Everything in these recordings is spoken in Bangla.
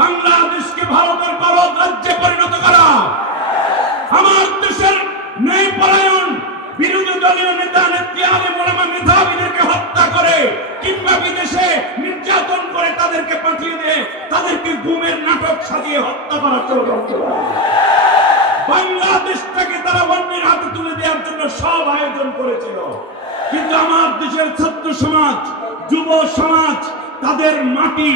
বাংলাদেশকে ভারতের ভারত রাজ্যে পরিণত করা, আমার দেশের ন্যায়পরায়ণ বিরোধী দলীয় নেতা নেত্রী আলেম ওলামা মেধাবীদেরকে হত্যা করে কিংবা বিদেশে নির্যাতন করে তাদেরকে পাঠিয়ে দেয়, তাদেরকে গুমের নাটক সাজিয়ে হত্যা করার চক্রান্ত। বাংলাদেশটাকে তারা অন্যের হাতে তুলে দেওয়ার জন্য সব আয়োজন করেছিল, কিন্তু আমার দেশের ছাত্র সমাজ, যুব সমাজ তাদের মাটি,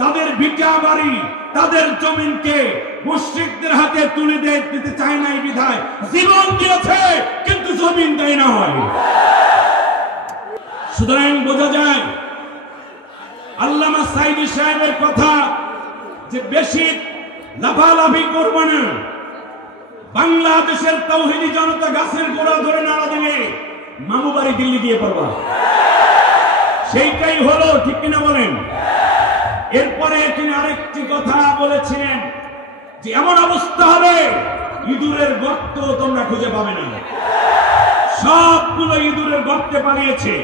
তাদের ভিটা বাড়ি, তাদের জমিনকে মুশরিকদের হাতে তুলে দিতে চায় নাই বিধায় জীবন দিয়েছে, কিন্তু জমিন দেয় না হয়। সুতরাং বোঝা যায় আল্লামা সাইদি সাহেবের কথা যে বেশি লাফালাফি করব না, বাংলাদেশের তাওহীদি জনতা গাছের গোড়া ধরে নাড়া দেবে, মামু বাড়ি দিল্লি দিয়ে পড়বা, সেইটাই হলো, ঠিক কিনা বলেন? এরপরে তিনি আরেকটি কথা বলেছিলেন যে এমন অবস্থা হবে ইঁদুরের গর্ত তোমরা খুঁজে পাবে না। সবগুলো ইঁদুরের গর্তে পালিয়েছে।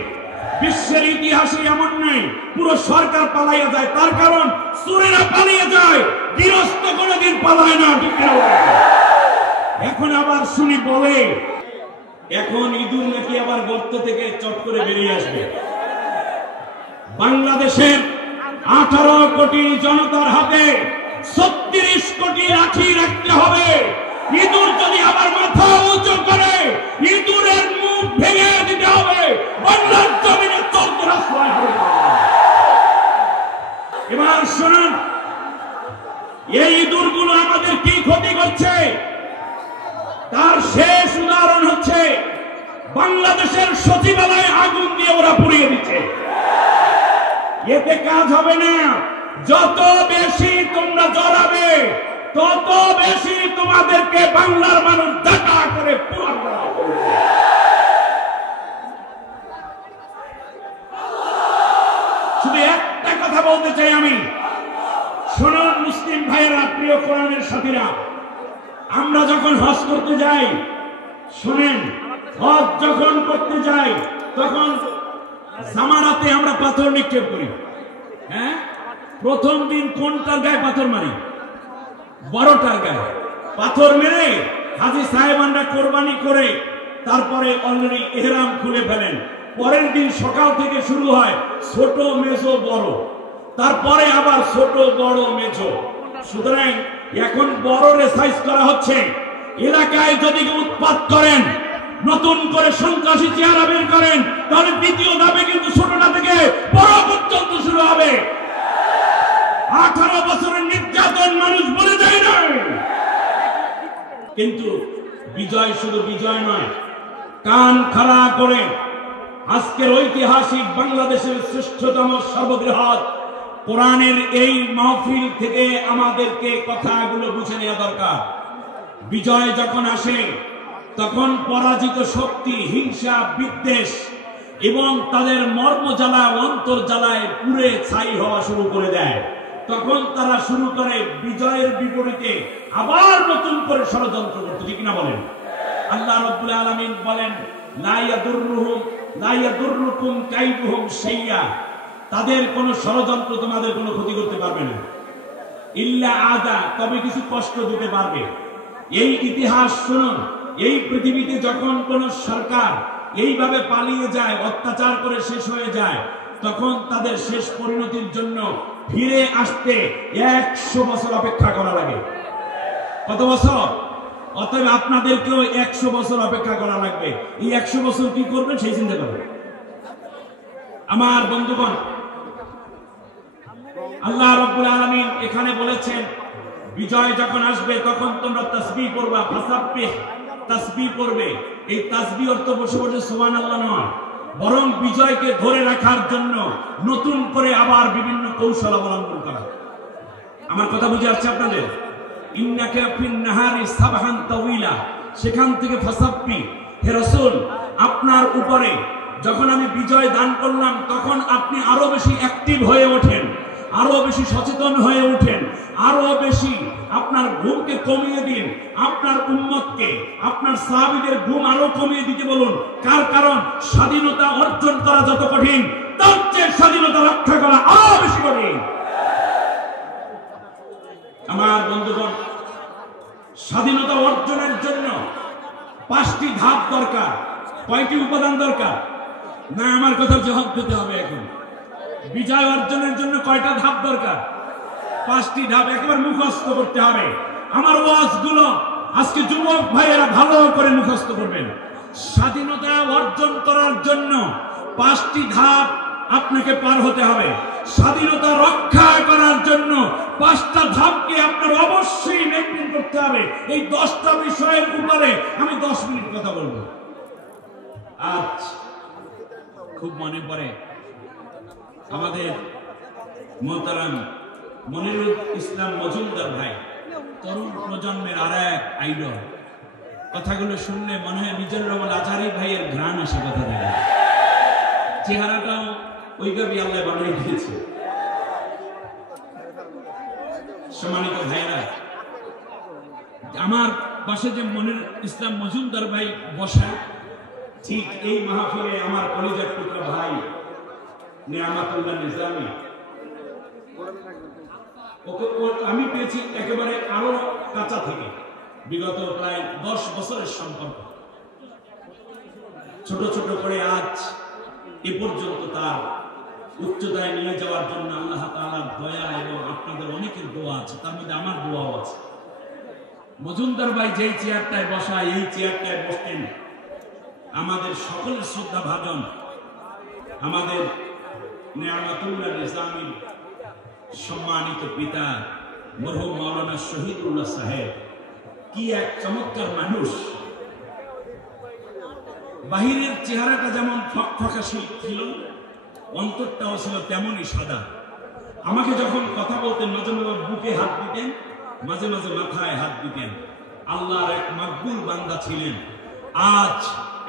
বিশ্বের ইতিহাসে এমন নাই পুরো সরকার পালাইয়া যায়, তার কারণ চোরেরা পালিয়ে যায়, গৃহস্থ কোনোদিন পালায় না, ঠিক কিনা বলেন? এখন আবার শুনি বলে এখন ইঁদুর নাকি আবার গর্ত থেকে চট করে বেরিয়ে আসবে। বাংলাদেশের 18 কোটি জনতার হাতে 36 কোটি লাঠি রাখতে হবে। ইঁদুর যদি আবার মাথা উঁচু করে ইঁদুরের মুখ ভেঙে দিতে হবে, বাংলার জমিনে চলতে রাস্তায় হবে। এবার শুনুন, এই ইঁদুরগুলো আমাদের কি ক্ষতি করছে তার শেষ উদাহরণ হচ্ছে বাংলাদেশের সচিবালয়ে আগুন দিয়ে ওরা পুড়িয়ে দিচ্ছে। এতে কাজ হবে না, যত বেশি তোমরা জড়াবে তত বেশি তোমাদেরকে বাংলার মানুষ ডাকা করে পুরান করা হবে। শুধু একটা কথা বলতে চাই আমি, শুনুন মুসলিম ভাইয়েরা, প্রিয় কোরআনের সাথীরা, আমরা যখন হজ করতে যাই, শুনেন, হজ যখন করতে যাই তখন জামারাতে আমরা পাথর নিক্ষেপ করি। হ্যাঁ, প্রথম দিন কোনটার গায়ে পাথর মারি? বড়টার গায়ে পাথর মেরে হাজী সাহেবানরা কোরবানি করে তারপরে অলরেডি ইহরাম খুলে ফেলেন। পরের দিন সকাল থেকে শুরু হয় ছোট মেজো বড়, তারপরে আবার ছোট বড় মেজো। সুতরাং এখন বড় রেসাইজ করা হচ্ছে। এলাকায় যদি উৎপাত করেন, নতুন করে সন্ত্রাসী চেহারা বের করেন, তাহলে দ্বিতীয় ধাপে কিন্তু ছোটটা থেকে বড় পর্যন্ত শুরু হবে। 18 বছরের নির্যাতন মানুষ বলে যায় না, কিন্তু বিজয় শুধু বিজয় নয়, কান খাড়া করে আজকের ঐতিহাসিক বাংলাদেশের শ্রেষ্ঠতম সর্ববৃহৎ কোরআনের এই মাহফিল থেকে আমাদেরকে কথাগুলো বুঝে নেওয়া দরকার। বিজয় যখন আসে তখন পরাজিত শক্তি হিংসা বিদ্বেষ এবং তাদের মর্মজ্বালা অন্তর্জ্বালায় পুড়ে ছাই হওয়া শুরু করে দেয়। তখন তারা শুরু করে বিজয়ের বিপরীতে আবার নতুন করে ষড়যন্ত্র করতে, ঠিক না বলেন? আল্লাহ রাব্বুল আলামিন বলেন, লা ইয়াদুররুকুম কাইদুহুম শাইয়্যা, তাদের কোনো ষড়যন্ত্র তোমাদের কোনো ক্ষতি করতে পারবে না, ইল্লা আদা, তবে কিছু কষ্ট দিতে পারবে। এই ইতিহাস শুনুন, এই পৃথিবীতে যখন কোন সরকার এইভাবে পালিয়ে যায়, অত্যাচার করে শেষ হয়ে যায়, তখন তাদের শেষ পরিণতির জন্য ফিরে আসতে 100 বছর অপেক্ষা করা লাগে। কত বছর? অতএব আপনাদেরকেও 100 বছর অপেক্ষা করা লাগবে। এই 100 বছর কি করবেন সেই চিন্তা করবেন। আমার বন্ধুগণ, আল্লাহ রাব্বুল আলামিন এখানে বলেছেন বিজয় যখন আসবে তখন তোমরা তাসবিহ পড়বা, ফাসাব্বিহ, তাসবিহ পড়বে। এই তাসবিহ অর্থ বসে বসে সুবহানাল্লাহ নয়, বরং বিজয়কে ধরে রাখার জন্য নতুন করে আবার বিভিন্ন কৌশল অবলম্বন করা। আমার কথা বুঝে আসছে আপনাদের? ইন্নাকা ফিন নাহারি সাবহান তাওয়িলা, সেখান থেকে ফাসাব্বিহ। হে রাসূল, আপনার উপরে যখন আমি বিজয় দান করলাম তখন আপনি আরো বেশি অ্যাক্টিভ হয়ে ওঠেন, আরো বেশি সচেতন হয়ে ওঠেন, আরো বেশি আপনার ঘুমকে কমিয়ে দিন, আপনার উম্মতকে, আপনার সাহাবীদের ঘুম আরো কমিয়ে দিতে বলুন। কারণ স্বাধীনতা অর্জন করা যত কঠিন, তার চেয়ে স্বাধীনতা রক্ষা করা আরো বেশি কঠিন। আমার বন্ধুগণ, স্বাধীনতা অর্জনের জন্য 5টি ধাপ দরকার। কয়টি উপাদান দরকার? না, আমার কথা জবাব দিতে হবে এখন। বিজয় অর্জনের জন্য কয়টা ধাপ দরকার? 5টি ধাপ একবার মুখস্থ করতে হবে। আমার ওয়াজগুলো আজকে যুবক ভাইয়েরা ভালো করে মুখস্থ করবেন। স্বাধীনতা অর্জন করার জন্য 5টি ধাপ আপনাকে পার হতে হবে। স্বাধীনতা রক্ষা করার জন্য 5টা ধাপকে আপনার অবশ্যই মেনটেন করতে হবে। এই 10টা বিষয়ের উপরে আমি 10 মিনিট কথা বলবো। আজ খুব মনে পড়ে আমাদের মোহতারাম মনিরুল ইসলাম মজুমদার ভাই, তরুণ প্রজন্মের আর এক আইডল। কথাগুলো শুনলে মনে হয় মিজানুর রহমান আজহারি ভাইয়ের ঘ্রাণ আসে কথা থেকে। চেহারাটাও ওইভাবে আল্লাহ বানিয়ে দিয়েছে। সম্মানিত ভাইরা, আমার পাশে যে মনির ইসলাম মজুমদার ভাই বসা, ঠিক এই মাহফিলে আমার কলিজার টুকরা ভাই নিয়ামতুল্লাহ নিজামী, আমি পেয়েছি একেবারে আরো কাঁচা থেকে, বিগত প্রায় 10 বছরের সম্পর্ক। ছোট ছোট করে আজ এ পর্যন্ত তার উচ্চতায় নিয়ে যাওয়ার জন্য আল্লাহ তাআলার দয়া এবং আপনাদের অনেকের দোয়া আছে, তার মধ্যে আমার দোয়াও আছে। মজুমদার ভাই যেই চেয়ারটায় বসা, এই চেয়ারটায় বসতেন আমাদের সকলের শ্রদ্ধা ভাজন আমাদের নিয়ামতুল্লাহ নিজামী সম্মানিত পিতা মরহুম মাওলানা শহীদুল্লাহ সাহেব। কি এক চমৎকার মানুষ! বাহিরের চেহারাটা যেমন ফকফকাশীল ছিল, অন্তরটাও ছিল তেমনই সাদা। আমাকে যখন কথা বলতেন মাঝে মাঝে বুকে হাত দিতেন, মাঝে মাঝে মাথায় হাত দিতেন। আল্লাহর এক মাকবুল বান্দা ছিলেন। আজ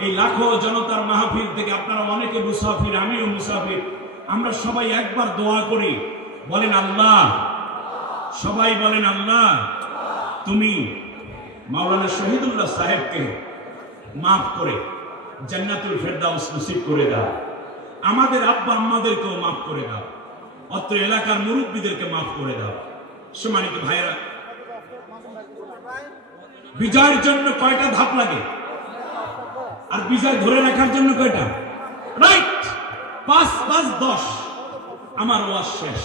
এই লাখো জনতার মাহফিল থেকে আপনারা অনেকে মুসাফির, আমিও মুসাফির, আমরা সবাই একবার দোয়া করি, বলেন আল্লাহ, সবাই বলেন আল্লাহ, তুমি মাওলানা শহীদুল্লাহ সাহেবকে মাফ করে জান্নাতুল ফেরদাউস নসিব করে দাও। আমাদের আব্বা আম্মাদেরকেও মাফ করে দাও। অত্র এলাকার মুরব্বীদেরকে মাফ করে দাও। সম্মানিত ভাইরা, বিজয়ের জন্য কয়টা ধাপ লাগে? আর বিজয় ধরে রাখার জন্য কয়টা? রাইট, 5 5 10। আমার ওয়াজ শেষ।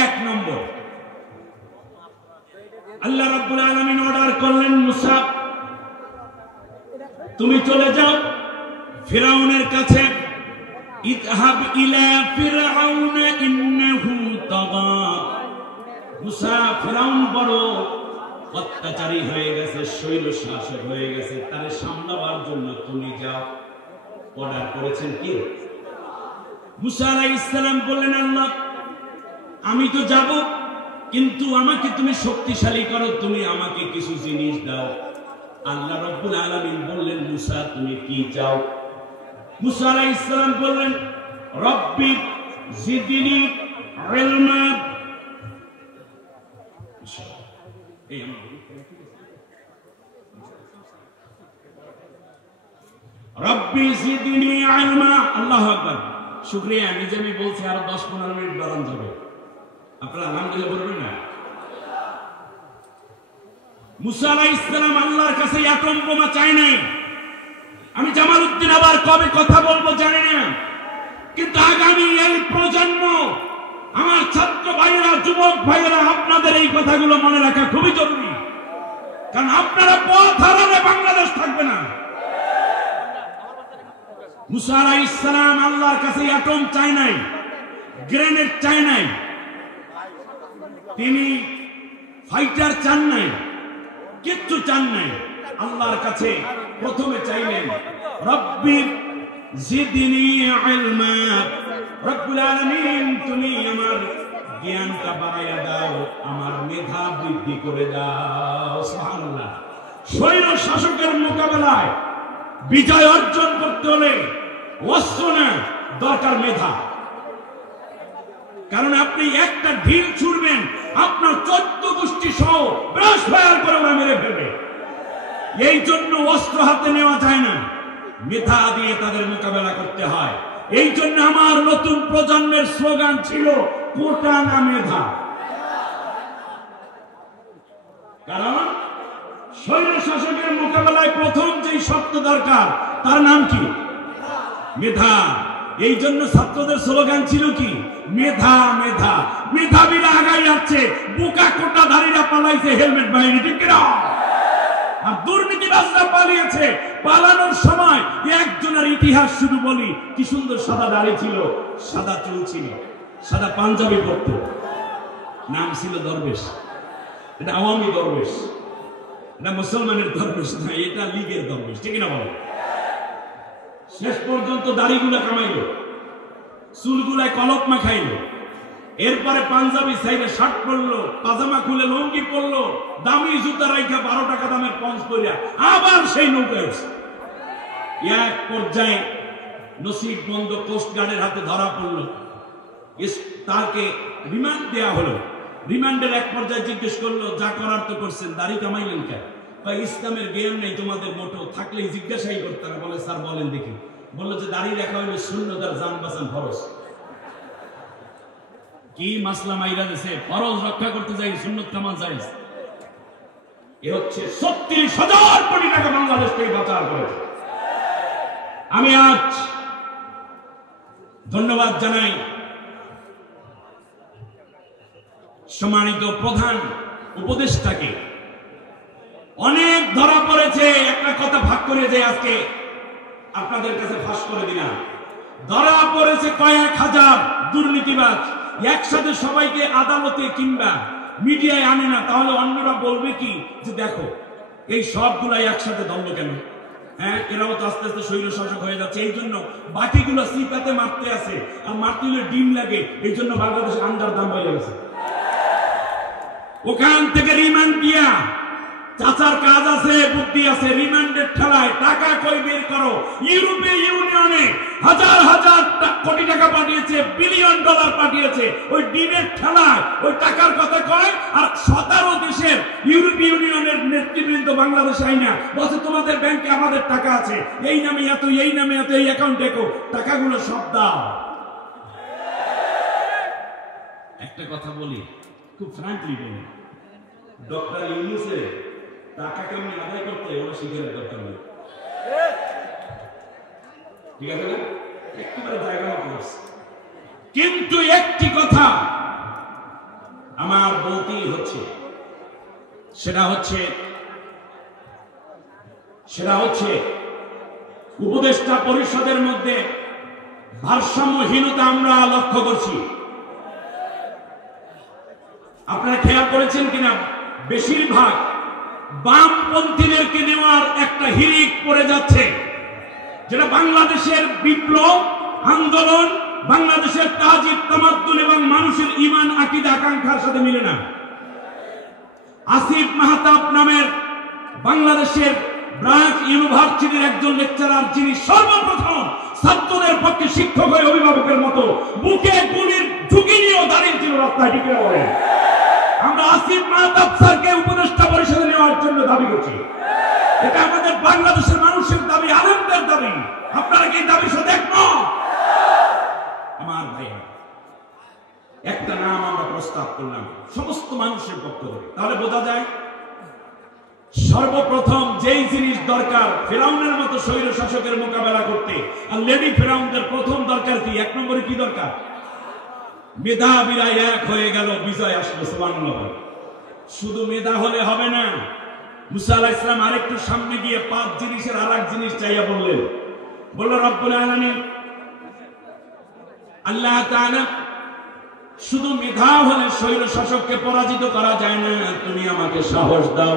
1 নম্বর, আল্লাহ রাব্বুল আলামিন অর্ডার করলেন, মুসা তুমি চলে যাও ফিরাউনের কাছে। ইযহাব ইলা ফিরআউন ইন্নাহু তাগা। মুসা, ফিরাউন বড় অত্যাচারী হয়ে গেছে, শৈল শাসক হয়ে গেছে, তারে সামলাবার জন্য তুমি যাও। অর্ডার করেছেন কি? মুসা আলাইহিস সালাম বললেন, আল্লাহ আমি তো যাব, কিন্তু আমাকে তুমি শক্তিশালী করো, তুমি আমাকে কিছু জিনিস দাও। আল্লাহ রাব্বুল আলামিন বললেন, মুসা তুমি কি চাও? মুসা আলাইহিস সালাম বললেন, রব্বি জিদনি ইলমা। রব্বি জিদনি ইলমা। আল্লাহু আকবার। শুকরিয়া, নিজে আমি বলছি আরো 10-15 মিনিট বাড়ান যাবে। আপনারা আলহামদুলিল্লাহ বলবেন না? মুসা আলাইহিস সালাম আল্লাহর কাছে অ্যাটম বোমা চাই নাই। আমি জামালউদ্দিন আবার কবে কথা বলবো জানি না, কিন্তু আগামী এই প্রজন্ম, আমার ছাত্র ভাইয়েরা, যুবক ভাইয়েরা, আপনাদের এই কথাগুলো মনে রাখা খুবই জরুরি। কারণ আপনারা পথ হারালে বাংলাদেশ থাকবে না। মুসা আলাইহিস সালাম আল্লাহর কাছে অ্যাটম চাই নাই, গ্রেনেড চাই নাই, তিনি ফাইটার চান নাই, কিচ্ছু চান নাই। আল্লাহর কাছে প্রথমে চাইলেন, রব্বি জিদনি ইলমা। রব্বুল আলামিন তুমি আমার জ্ঞানটা বাড়াইয়া দাও, আমার মেধা বৃদ্ধি করে দাও। সুবহানাল্লাহ। স্বৈর শাসকের মোকাবেলায় বিজয় অর্জন করতে হলে অস্ত্র না, দরকার মেধা। কারণ আপনি একটা ঢিল ছুড়বেন, আপনার 14 গোষ্ঠী সহ ব্রাশ ফায়ার করে ওরা মেরে ফেলবে। এই জন্য অস্ত্র হাতে নেওয়া যায় না, মেধা দিয়ে তাদের মোকাবেলা করতে হয়। এই জন্য আমার নতুন প্রজন্মের স্লোগান ছিল, কোটা না মেধা। কারণ স্বৈর শাসকের মোকাবেলায় প্রথম যেই শক্ত দরকার তার নাম কি? মেধা। এই জন্য ছাত্রদের স্লোগান ছিল কি? মেধা মেধা। মেধাবীরা আগাই যাচ্ছে, বোকা কোটাধারীরা পালাইছে হেলমেট বাহিনী, ঠিক কিনা? আর দুর্নীতিবাজরা পালিয়েছে। পালানোর সময় একজনের ইতিহাস শুধু বলি, কি সুন্দর সাদা দাড়ি ছিল, সাদা চুল ছিল, সাদা পাঞ্জাবি পরত, নাম ছিল দরবেশ। এটা আওয়ামী দরবেশ, এটা মুসলমানের দরবেশ না, এটা লীগের দরবেশ, ঠিক না বলো? শেষ পর্যন্ত দাড়িগুলা কামাইলো, চুলগুলায় কলপ মাখাইলো, এরপরে পাঞ্জাবি সাইডে শার্ট পরলো, পাজামা খুলে লঙ্গি পরলো, দামি জুতা রাইখা 12 টাকা দামের পঞ্চ পরিয়া আবার সেই নৌকায় উঠছে। এক পর্যায়ে নসিব বন্ধ কোস্টগার্ডের হাতে ধরা পড়লো, তাকে রিমান্ড দেয়া হলো। রিমান্ডের এক পর্যায়ে জিজ্ঞেস করলো, যা করার তো করছেন, দাড়ি কামাইলেন কেন? বা ইসলামের জ্ঞান নেই তোমাদের মোটো, থাকলেই জিজ্ঞাসাই করতে না। বলে স্যার বলেন দেখি। বললো যে দাড়ি রাখা হইলো সুন্নতার জান বাঁচান ফরজ। কি মাসলা মাইরা দিছে, ফরজ রক্ষা করতে যাই সুন্নত কামাল জায়েজ। এ হচ্ছে ৩৬,০০০ কোটি টাকা বাংলাদেশ থেকে পাচার করেছে। আমি আজ ধন্যবাদ জানাই সম্মানিত প্রধান উপদেষ্টাকে। অনেক ধরা পড়েছে, একটা কথা ভাগ করে যে আজকে আপনাদের কাছে ফাঁস করে দিলাম। ধরা পড়েছে কয়েক হাজার দুর্নীতিবাজ, একসাথে সবাইকে আদালতে কিংবা মিডিয়ায় আনে না, তাহলে অন্যরা বলবে কি যে দেখো এই সবগুলাই একসাথে ধরলো কেন? হ্যাঁ, এরাও তো আস্তে আস্তে স্বৈর শাসক হয়ে যাচ্ছে। এই জন্য বাকিগুলো সিপাতে মারতে আছে, আর মারতে হলে ডিম লাগে, এই জন্য বাংলাদেশ আন্ডার দাম হয়ে গেছে। ওখান থেকে রিমান্ড দিয়া চাচার কাজ আছে, বুদ্ধি আছে, রিমান্ডের ঠেলায় টাকা কই বের করো। ইউরোপীয় ইউনিয়নে হাজার হাজার কোটি টাকা পাঠিয়েছে, বিলিয়ন ডলার পাঠিয়েছে, ওই ডিমের ঠেলায় ওই টাকার কথা কয়। আর 17 দেশের ইউরোপীয় ইউনিয়নের নেতৃবৃন্দ বাংলাদেশে আইনা বলছে তোমাদের ব্যাংকে আমাদের টাকা আছে, এই নামে এত, এই নামে এত, এই অ্যাকাউন্টে এত, টাকাগুলো সব দাও। একটা কথা বলি, খুব ফ্র্যাঙ্কলি বলি, ডক্টর ইউনূসের টাকা কেমন আদায় করতে ওরা শিখে দরকার নেই, ঠিক আছে না? একেবারে জায়গা মতো করছে। কিন্তু একটি কথা আমার বলতেই হচ্ছে, সেটা হচ্ছে উপদেষ্টা পরিষদের মধ্যে ভারসাম্যহীনতা আমরা লক্ষ্য করছি। আপনারা খেয়াল করেছেন কিনা, বেশিরভাগ বামপন্থীদেরকে নেওয়ার একটা হিড়িক পড়ে যাচ্ছে, যেটা বাংলাদেশের বিপ্লব আন্দোলন, বাংলাদেশের তাজিব তামাদ্দুন এবং মানুষের ঈমান আকীদা আকাঙ্ক্ষার সাথে মিলে না। আসিফ মাহতাব নামের বাংলাদেশের ব্রাঞ্চ ইউনিভার্সিটির একজন লেকচারার, যিনি সর্বপ্রথম ছাত্রদের পক্ষে শিক্ষক হয়ে অভিভাবকের মতো বুকে গুলির ঝুঁকি নিয়েও দাঁড়িয়েছিল রাস্তায়, ঠিক করে। আমরা আসিফ মাহতাব স্যারকে উপদেষ্টা পরিষদে নেওয়ার জন্য দাবি করছি। এটা আমাদের বাংলাদেশের মানুষের দাবি, আনন্দের দাবি। আপনারা কি দাবির সাথে একমত? আমার ভাই, একটা নাম আমরা প্রস্তাব করলাম সমস্ত মানুষের পক্ষ থেকে, তাহলে বোঝা যায় সর্বপ্রথম যেই জিনিস দরকার ফেরাউনের মতো স্বৈর শাসকের মোকাবেলা করতে, আর লেডি ফেরাউনদের প্রথম দরকার কি? 1 নম্বরে কি দরকার? মেধাবীরা এক হয়ে গেল, বিজয় আসলো। সুবহানাল্লাহ। শুধু মেধা হলে হবে না। মুসা আলাইহিস সালাম আরেকটু সামনে গিয়ে 5 জিনিসের আরেক জিনিস চাইয়া বললেন। বলল রব্বুল আলামিন, আল্লাহ তাআলা, শুধু মেধা হলে স্বৈর শাসককে পরাজিত করা যায় না, তুমি আমাকে সাহস দাও।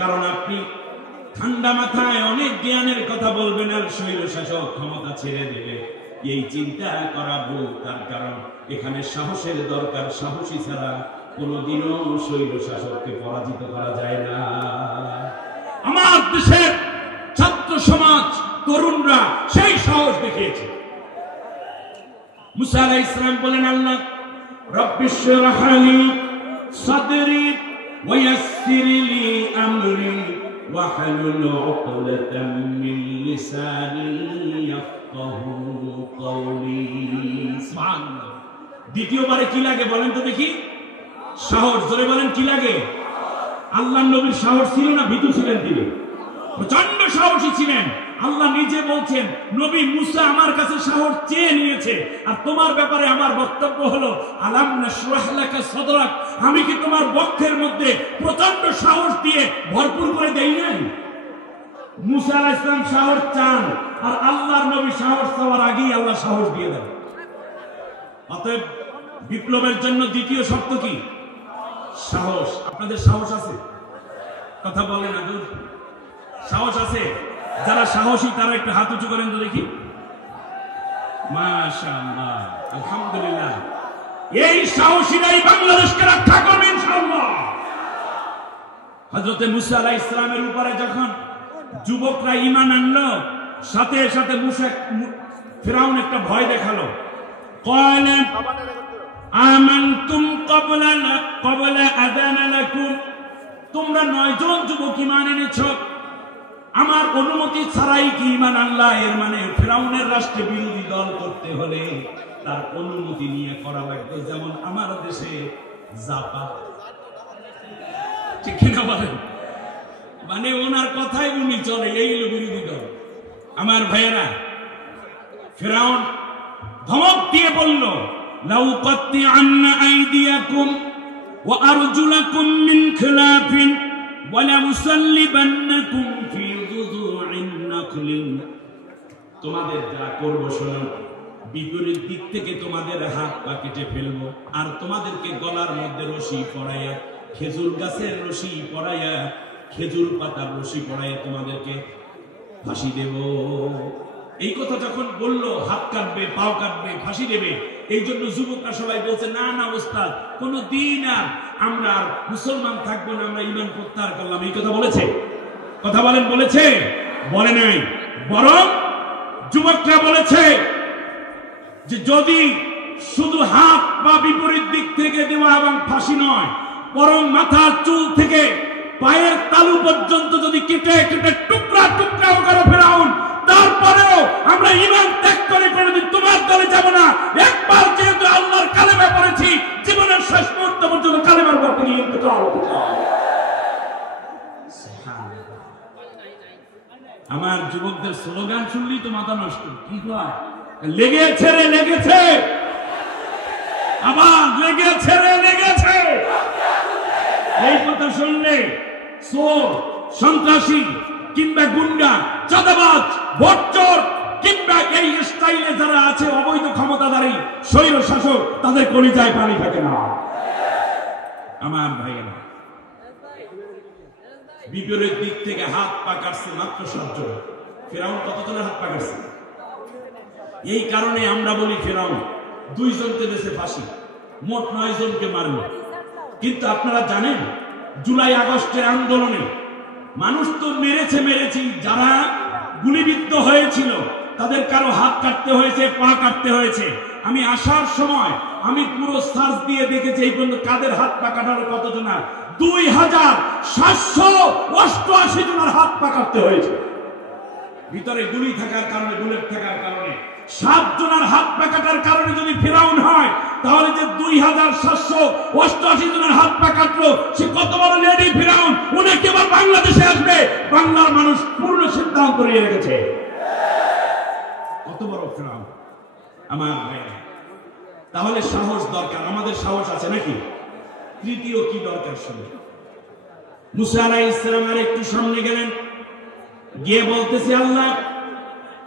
কারণ আপনি ঠান্ডা মাথায় অনেক জ্ঞানের কথা বলবেন আর স্বৈর শাসক ক্ষমতা ছেড়ে দেবে, এই চিন্তা করা ভুল। তার কারণ এখানে সাহসের দরকার, সাহসী ছাড়া কোনদিনও স্বৈর শাসককে পরাজিত করা যায় না। আমার দেশের ছাত্র সমাজ, তরুণরা সেই সাহস দেখিয়েছে। মুসা আলাইহিস সালাম বলেন, আল্লাহ রব্বিশ শরহ লি সাদরি ওয়া ইয়াসসির লি আমরি ওয়া হালুল উকদাতাম মিন লিসানি ইয়াফকাহু কওলি। সুবহানাল্লাহ। দ্বিতীয়বারে কি লাগে বলেন তো দেখি? সাহস। জোরে বলেন কি লাগে? আল্লাহ নবীর সাহস ছিল না, ভীতু ছিলেন তিনি? প্রচন্ড সাহসী ছিলেন। আল্লাহ নিজে বলছেন, নবী মুসা আমার কাছে সাহস চেয়ে নিয়েছে, আর তোমার ব্যাপারে আমার বক্তব্য হলো আলাম নাশরাহ লাকা সাদরাক, আমি কি তোমার বক্ষের মধ্যে প্রচন্ড সাহস দিয়ে ভরপুর করে দেই নাই? মুসা আলাইহিস সালাম সাহস চান, আর আল্লাহর নবী সাহস চাওয়ার আগেই আল্লাহ সাহস দিয়ে দেন। অতএব বিপ্লবের জন্য দ্বিতীয় শর্ত কি? সাহস। আপনাদের সাহস আছে? কথা বলে না, দূর সাহস আছে? যারা সাহসী তারা একটু হাত উঁচু করেন তো দেখি। মাশাআল্লাহ, আলহামদুলিল্লাহ। এই সাহসীরাই বাংলাদেশকে রক্ষা করবে ইনশাআল্লাহ। হযরত মুসা আলাইহিস সালামের উপরে যখন যুবকরা ঈমান আনলো, সাথে সাথে মুসা ফিরাউন একটা ভয় দেখালো। ক্বালা আমানতুম ক্বাবলা আযানা লাকুম, তোমরা 9 জন যুবক ঈমান এনেছো, আমার অনুমতি ছাড়াই কি ঈমান আনলা? এর মানে ফিরাউনের রাষ্ট্রে বিরোধী দল করতে হলে তার অনুমতি নিয়ে করা লাগবে, যেমন আমার দেশে জাপা। ঠিক কিনা বলেন? মানে ওনার কথাই উনি চলে, এই হলো বিরোধী দল। আমার ভাইয়েরা, ফিরাউন ধমক দিয়ে বলল, লাউ কাত্তিআন্না আইদিয়াকুম ওয়া আরজুলাকুম মিন খিলাফিন ওয়া লামুসাল্লিবান্নাকুম ফি যুযু'ইন নাখলিন, তোমাদের যা করব শোনো, বিপরীত দিক থেকে তোমাদের হাত পা কেটে ফেলবো, আর তোমাদেরকে গলার মধ্যে রশি পরাইয়া, খেজুর গাছের রশি পরাইয়া, খেজুর পাতার রশি পরাইয়া তোমাদেরকে ফাঁসি দেব। এই কথা যখন বললো, হাত কাটবে, পাও কাটবে, ফাঁসি দেবে, এই জন্য যুবকরা সবাই বলছে, না না ওস্তাদ, কোনো দিন আর আমরা মুসলমান থাকবো না, আমরা ঈমান প্রত্যাহার করলাম। এই কথা বলেছে? কথা বলেন, বলেছে? বলে নাই। বরং যুবকরা বলেছে যে যদি শুধু হাত বা বিপরীত দিক থেকে দেওয়া এবং ফাঁসি নয়, বরং মাথার চুল থেকে পায়ের তালু পর্যন্ত যদি কেটে কেটে টুকরা টুকরা করে ফেরাউন, তারপরেও আমরা ঈমান ত্যাগ করে কোনোদিন তোমার দলে যাব না। একবার যেহেতু আল্লাহর কালেমা পড়েছি, জীবনের শেষ মুহূর্ত পর্যন্ত কালেমার পথে নিয়ে ইন্তেকাল করতে হবে। আমার যুবকদের স্লোগান শুনলেই তো মাথা নষ্ট। কি হয়? লেগেছে রে লেগেছে, আবার লেগেছে রে লেগেছে। এই কথা শুনলে চোর, সন্ত্রাসী কিংবা গুন্ডা, চাঁদাবাজ, ভোটচোর কিংবা এই স্টাইলে যারা আছে অবৈধ ক্ষমতাধারী স্বৈর শাসক, তাদের কলিজায় পানি থাকে না। আমার ভাইয়েরা, বিপরীত দিক থেকে হাত পা কাটছে মাত্র 7 জন। ফিরাউন কতজনের হাত পা কাটছে? এই কারণে আমরা বলি ফিরাউন 2 জনকে দেশে ফাঁসি, মোট 9 জনকে মারল। কিন্তু আপনারা জানেন, জুলাই আগস্টের আন্দোলনে মানুষ তো মেরেছি, যারা গুলিবিদ্ধ হয়েছিল তাদের কারো হাত কাটতে হয়েছে, পা কাটতে হয়েছে। আমি আসার সময় আমি পুরো সার্চ দিয়ে দেখেছি এই পর্যন্ত কাদের হাত পা কাটার কতজন, 2788 জনের হাত পা কাটতে হয়েছে। ভিতরে গুলি থাকার কারণে, বুলেট থাকার কারণে 7 জনের হাত পা কাটার কারণে যদি ফিরাউন হয়, তাহলে যে 2788 জনের হাত পা কাটলো, সে কত বড় লেডি ফিরাউন। উনি কেবল বাংলাদেশে আসবে, বাংলার মানুষ পূর্ণ সিদ্ধান্ত নিয়ে রেখেছে। কত বড় ফিরাউন আমার ভাইরা। তাহলে সাহস দরকার, আমাদের সাহস আছে নাকি? তৃতীয় কি দরকার শুনে, মুসা আলাইহিস সালাম আর একটু সামনে গেলেন, গিয়ে বলতেছে, আল্লাহ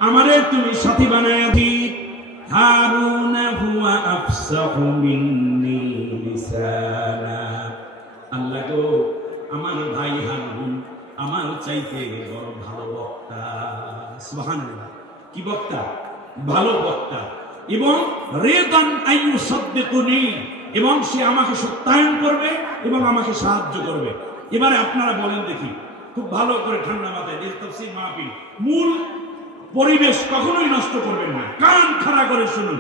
আমারে তুমি সাথী বানায়া দি, হারুন হুয়া আফসাহু মিন্নি লিসানা। আল্লাহ গো, আমার ভাই হারুন আমার চাইতে বড় ভালো বক্তা। সুবহানাল্লাহ। কি বক্তা? ভালো বক্তা। এবং রেদান আইয়ুসাদ্দিকুনি, এবং সে আমাকে সত্যায়ন করবে এবং আমাকে সাহায্য করবে। এবারে আপনারা বলেন দেখি, খুব ভালো করে ঠান্ডা মাথায়, এই তাফসীর মাহফিল, মূল পরিবেশ কখনোই নষ্ট করবেন না, কান খাড়া করে শুনুন।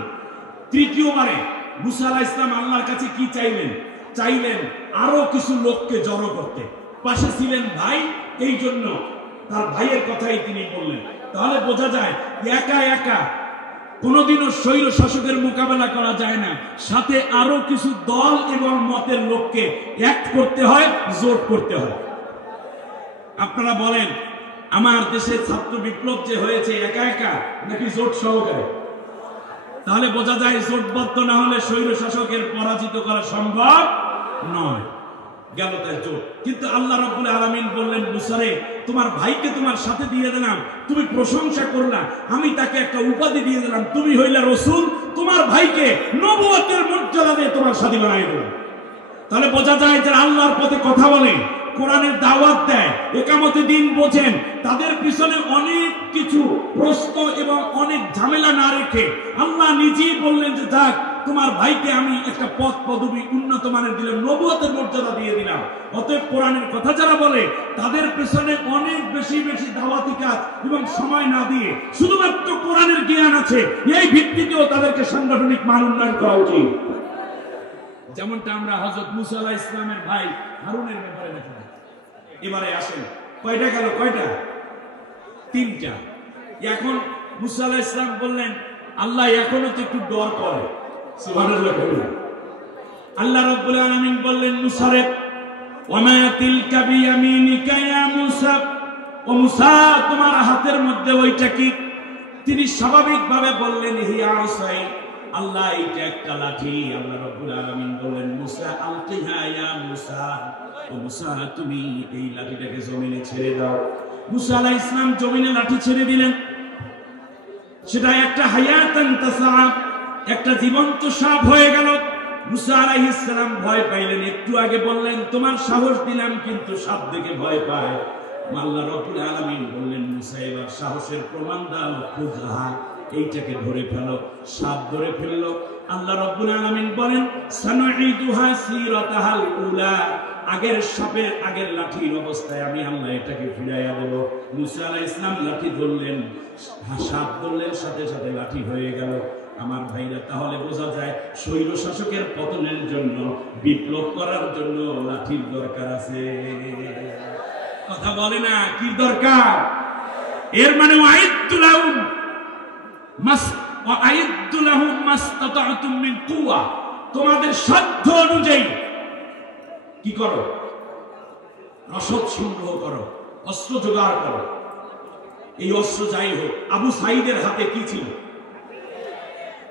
তৃতীয়বারে মুসা আলাইহিস সালাম আল্লাহর কাছে কি চাইলেন? চাইলেন আরো কিছু লোককে জড়ো করতে। পাশে ছিলেন ভাই, এই জন্য তার ভাইয়ের কথাই তিনি বললেন। তাহলে বোঝা যায় একা একা কোনোদিনও স্বৈর শাসকের মোকাবেলা করা যায় না, সাথে আরো কিছু দল এবং মতের লোককে এক করতে হয়, জোট করতে হয়। আপনারা বলেন, আমার দেশে ছাত্র বিপ্লব যে হয়েছে একা একা নাকি জোট সহকারে? তাহলে বোঝা যায় জোটবদ্ধ না হলে স্বৈর শাসকের পরাজিত করা সম্ভব নয়। গেল তাই জোট। কিন্তু আল্লাহ রাব্বুল আলামিন বললেন, মুসারে তোমার ভাইকে তোমার সাথে দিয়ে দিলাম, তুমি প্রশংসা করলা, আমি তাকে একটা উপাধি দিয়ে দিলাম, তুমি হইলা রাসূল, তোমার ভাইকে নবুয়তের মর্যাদা দিয়ে তোমার সাথী বানিয়ে দিলাম। তাহলে বোঝা যায় যে আল্লাহর পথে কথা বলে, কোরআনের দাওয়াত দেয়, একামতে দিন বোঝেন, তাদের পিছনে অনেক কিছু প্রশ্ন এবং অনেক ঝামেলা না রেখে আল্লাহ নিজেই বললেন যে যাক, তোমার ভাইকে আমি একটা পদ পদবি উন্নত মানের দিলাম, নবুয়তের মর্যাদা দিয়ে দিলাম। অতএব কোরআনের কথা যারা বলে তাদের পেছনে অনেক বেশি বেশি দাওয়াতি কাজ এবং সময় না দিয়ে শুধুমাত্র কোরআনের জ্ঞান আছে, এই ভিত্তিতেও তাদেরকে সাংগঠনিক মান উন্নয়ন করা উচিত। যেমনটা আমরা হযরত মুসা আলাইহিস সালামের ভাই হারুনের ব্যাপারে দেখলাম। এবারে আসেন, কয়টা গেল? কয়টা? 3টা। এখন মুসা আলাইহিস সালাম বললেন, আল্লাহ এখনো তো একটু ডর করে। সুবহানাল্লাহ। আল্লাহ রাব্বুল আলামিন বললেন, মুসারে ওয়ামা তিলকা বিয়ামিনিকা ইয়া মুসা, ও মুসা তোমার হাতের মধ্যে ওইটা কি? তিনি স্বাভাবিকভাবে বললেন, হিয়া আসাই, আল্লাহ এটা একটা লাঠি। আল্লাহ রাব্বুল আলামিন বললেন, মুসা আলকিহা ইয়া মুসা, ও মুসা তুমি এই লাঠিটাকে জমিনে ছেড়ে দাও। মুসা আলাইহিস সালাম জমিনে লাঠি ছেড়ে দিলেন। সেটা একটা হায়াতান তাসাআব, একটা জীবন্ত সাপ হয়ে গেল। মুসা আলাইহিস সালাম ভয় পাইলেন। একটু আগে বললেন তোমার সাহস দিলাম, কিন্তু সাপ দেখে ভয় পায়। আল্লাহ রাব্বুল আলামিন বললেন, মুসা এবার সাহসের প্রমাণ দাও, খুযা এইটাকে ধরে ফেলো। সাপ ধরে ফেললো। আল্লাহ রাব্বুল আলামিন বলেন, সানুঈদুহা সিরাতাহাল উলা, আগের সাপের আগের লাঠির অবস্থায় আমি আল্লাহ এটাকে ফিরাইয়া দেব। মুসা আলাইহিস সালাম লাঠি ধরলেন, সাপ ধরলেন, সাথে সাথে লাঠি হয়ে গেল। আমার ভাইরা, তাহলে বোঝা যায় স্বৈর শাসকের পতনের জন্য, বিপ্লব করার জন্য লাঠির দরকার আছে। কথা বলে না, কি দরকার? এর মানে তোমাদের সাধ্য অনুযায়ী কি করো? রসদ সংগ্রহ করো, অস্ত্র জোগাড় করো। এই অস্ত্র যাই হোক, আবু সাঈদের হাতে কি ছিল?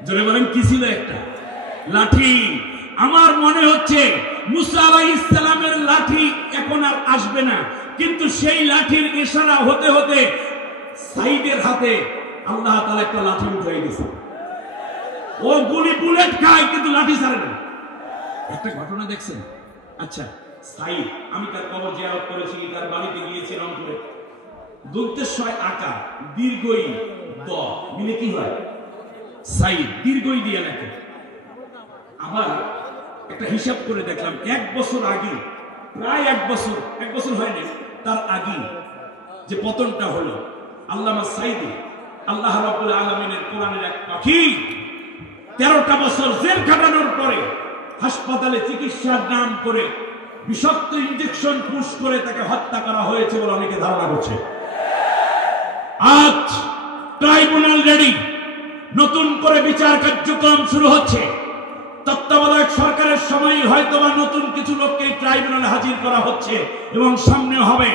জোরে বলেন, কি ছিল? একটা লাঠি। আমার মনে হচ্ছে মুসা আলাইহিস সালামের লাঠি এখন আর আসবে না, কিন্তু সেই লাঠির ইশারা হতে হতে সাঈদের হাতে আল্লাহ তাআলা একটা লাঠি উঠাই দিয়েছে। ও গুলি বুলেট খায়, কিন্তু লাঠি ছাড়ে না। একটা ঘটনা দেখছেন? আচ্ছা, সাঈদ, আমি তার কবর জিয়ারত করেছি, তার বাড়িতে গিয়েছি রংপুরে। দন্তেশ্বয় আকা, দীর্ঘই দ মিলে কি হয়? সাঈদ, দীর্ঘই দিয়ে লেখে। আবার একটা হিসাব করে দেখলাম, 1 বছর আগে, প্রায় 1 বছর হয়নি, তার আগে যে পতনটা হলো, আল্লামা সাঈদী, আল্লাহ রাব্বুল আলামিনের কোরআনের এক পাখি, 13টা বছর জেল খাটানোর পরে হাসপাতালে চিকিৎসার নাম করে বিষাক্ত ইনজেকশন পুশ করে তাকে হত্যা করা হয়েছে বলে অনেকে ধারণা করছে। আজ ট্রাইব্যুনাল রেডি, নতুন করে বিচার কার্যক্রম শুরু হচ্ছে। তত্ত্বাবধায়ক সরকারের সময় হয়তোবা নতুন কিছু লোককে ট্রাইব্যুনালে হাজির করা হচ্ছে এবং সামনে হবে।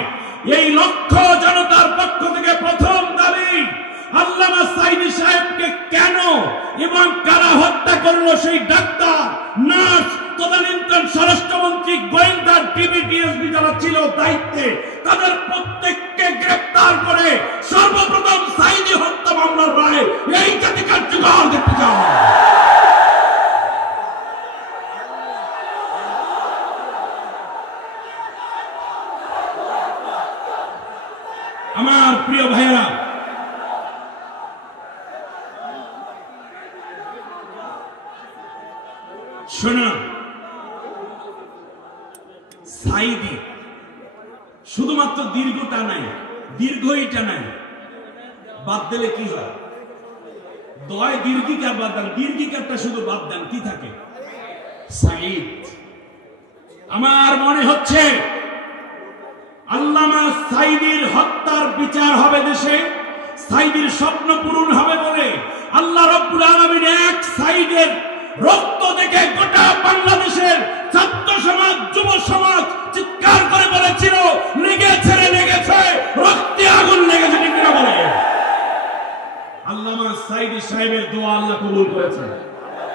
এই লক্ষ জনতার পক্ষ থেকে প্রথম দাবি, আল্লামা সাঈদী সাহেবকে কেন এবং কারা হত্যা করলো, সেই ডাক্তার, নার্স, তদানীন্তন স্বরাষ্ট্রমন্ত্রী, গোয়েন্দা, ডিবিটিএসবি যারা ছিল দায়িত্বে, তাদের প্রত্যেককে গ্রেফতার করে সর্বপ্রথম সাঈদী হত্যা মামলার রায় এই জাতি কার্যকর দেখতে চাও। আমার প্রিয় ভাইয়েরা, শোনো, সাঈদী শুধুমাত্র দীর্ঘটা নাই, দীর্ঘইটা নাই, বাদ দিলে কি হয়? দয় দীর্ঘিকার বাদ দেন, দীর্ঘিকারটা শুধু বাদ দেন, কি থাকে? সাঈদ। আমার মনে হচ্ছে আল্লামা সাঈদীর হত্যার বিচার হবে দেশে, সাঈদীর স্বপ্ন পূরণ হবে বলে আল্লাহ রাব্বুল আলামিন এক সাইডের রক্ত দেখে গোটা বাংলাদেশের ছাত্র সমাজ, যুব সমাজ চিৎকার করে বলেছিল, লেগেছে রে লেগেছে, রক্তে আগুন লেগেছে, ঠিক না বলে? আল্লামা সাইদি সাহেবের দোয়া আল্লাহ কবুল করেছেন,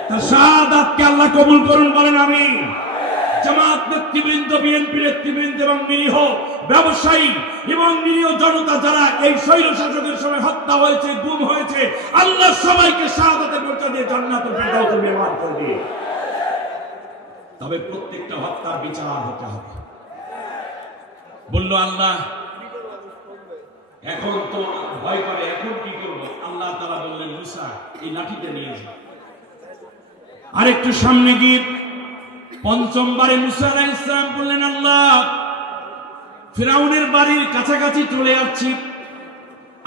তার শাহাদাতকে আল্লাহ কবুল করুন, বলেন আমিন। জামাত নেতৃবৃন্দ, বিএনপি নেতৃবৃন্দ এবং নিরীহ ব্যবসায়ী এবং নিরীহ জনতা যারা এই স্বৈর শাসকের সময় হত্যা হয়েছে, গুম হয়েছে, আল্লাহ সবাইকে শাহাদাতের মর্যাদা দিয়ে জান্নাতুল ফেরদাউস মেহমান করবে। তবে প্রত্যেকটা হত্যার বিচার হতে হবে। বলল আল্লাহ এখন তো ভয় করে, এখন কি করব? আল্লাহ তাআলা বললেন, মুসা এই লাঠিটা নিয়ে যা। আরেকটু সামনে গিয়ে পঞ্চমবারে মুসা আলাইহিস সালাম বললেন, আল্লাহ ফিরাউনের বাড়ির কাছাকাছি চলে যাচ্ছি,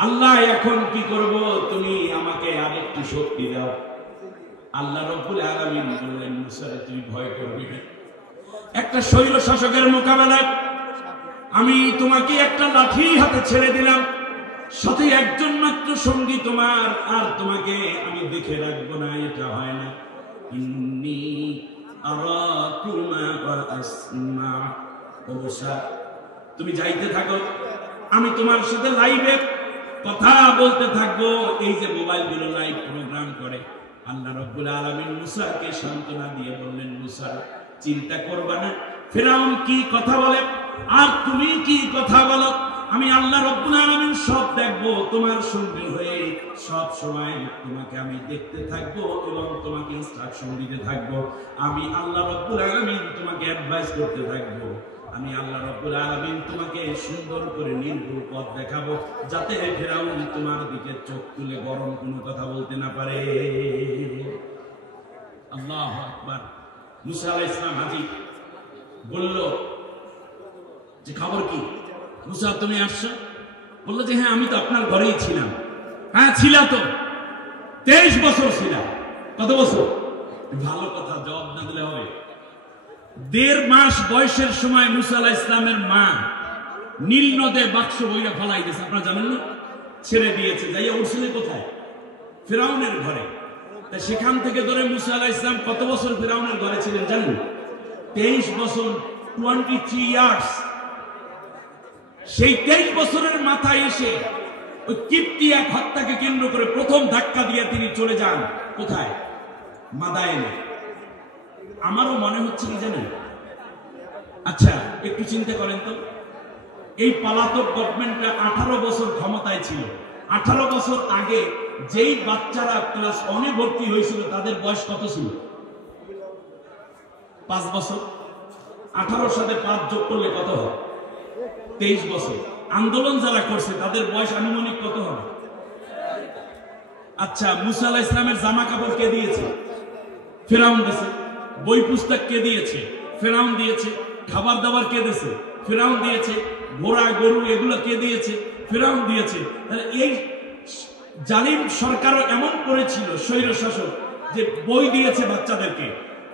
আল্লাহ এখন কি করব? তুমি আমাকে আরেকটু শক্তি দাও। আল্লাহ রাব্বুল আলামিন বললেন, মুসা তুমি ভয় করবে না, একটা স্বৈর শাসকের মোকাবেলায় আমি তোমাকে একটা লাঠি হাতে ছেড়ে দিলাম, সাথে একজন মাত্র সঙ্গী তোমার, আর তোমাকে আমি দেখে রাখবো না, এটা হয় না। ইন্নী আরাকুমা ওয়া আসমা। ও মুসা তুমি যাইতে থাকো, আমি তোমার সাথে লাইভে কথা বলতে থাকবো। এই যে মোবাইলগুলো লাইভ প্রোগ্রাম করে, আল্লাহ রাব্বুল আলামিন মুসাকে সান্ত্বনা দিয়ে বললেন, মুসা চিন্তা করবা না, ফিরাউন কি কথা বলে আর তুমি কি কথা বলো, আমি আল্লাহ রাব্বুল আলামিন সব দেখবো, তোমার সঙ্গী হয়ে সব সময় তোমাকে আমি দেখতে থাকবো এবং তোমাকে ইনস্ট্রাকশন দিতে থাকবো। আমি আল্লাহ রাব্বুল আলামিন তোমাকে অ্যাডভাইস করতে থাকবো। আমি আল্লাহ রাব্বুল আলামিন তোমাকে সুন্দর করে নির্ভুল পথ দেখাবো, যাতে ফিরাউন তোমার দিকে চোখ তুলে গরম কোনো কথা বলতে না পারে। আল্লাহু আকবার। মুসা আলাইহিস সালাম হাজির, বলল যে খবর কি? মুসা তুমি আসছো? বললো যে হ্যাঁ আমি তো আপনার ঘরেই ছিলাম। হ্যাঁ ছিলা তো, 23 বছর ছিলাম। কত বছর? ভালো কথা, জবাব না দিলে হবে। 1.5 মাস বয়সের সময় মুসা আলাইহিস সালামের মা নীল নদে বাক্স বইরা ফলাই দিয়েছে, আপনারা জানেন না? ছেড়ে দিয়েছে, যাইয়া উঠছিল কোথায়? ফিরাউনের ঘরে। তাই সেখান থেকে ধরে মুসা আলাইহিস সালাম কত বছর ফিরাউনের ঘরে ছিলেন জানেন? 23 বছর, 23 ইয়ার্স। সেই 23 বছরের মাথায় এসে ওই কিপ্তি এক হত্যাকে কেন্দ্র করে প্রথম ধাক্কা দিয়ে তিনি চলে যান কোথায়? মাদায়েনে। আমারও মনে হচ্ছে কি জানেন, আচ্ছা একটু চিন্তা করেন তো, এই পলাতক গভর্নমেন্টটা 18 বছর ক্ষমতায় ছিল। 18 বছর আগে যেই বাচ্চারা ক্লাস 1 ভর্তি হয়েছিল তাদের বয়স কত ছিল? 5 বছর। 18 সাথে 5 যোগ করলে কত হয়? 23 বছর। আন্দোলন যারা করছে তাদের বয়স আনুমানিক কত হবে? আচ্ছা মুসা আলাইহিস সালামের জামা কাপড় কে দিয়েছে? ফিরাউন দিয়েছে। বই পুস্তক কে দিয়েছে? ফিরাউন দিয়েছে। খাবার দাবার কে দিয়েছে? ফিরাউন দিয়েছে। ঘোড়া গরু এগুলো কে দিয়েছে? ফিরাউন দিয়েছে। তাহলে এই জালিম সরকারও এমন করেছিল, স্বৈর শাসক, যে বই দিয়েছে বাচ্চাদেরকে,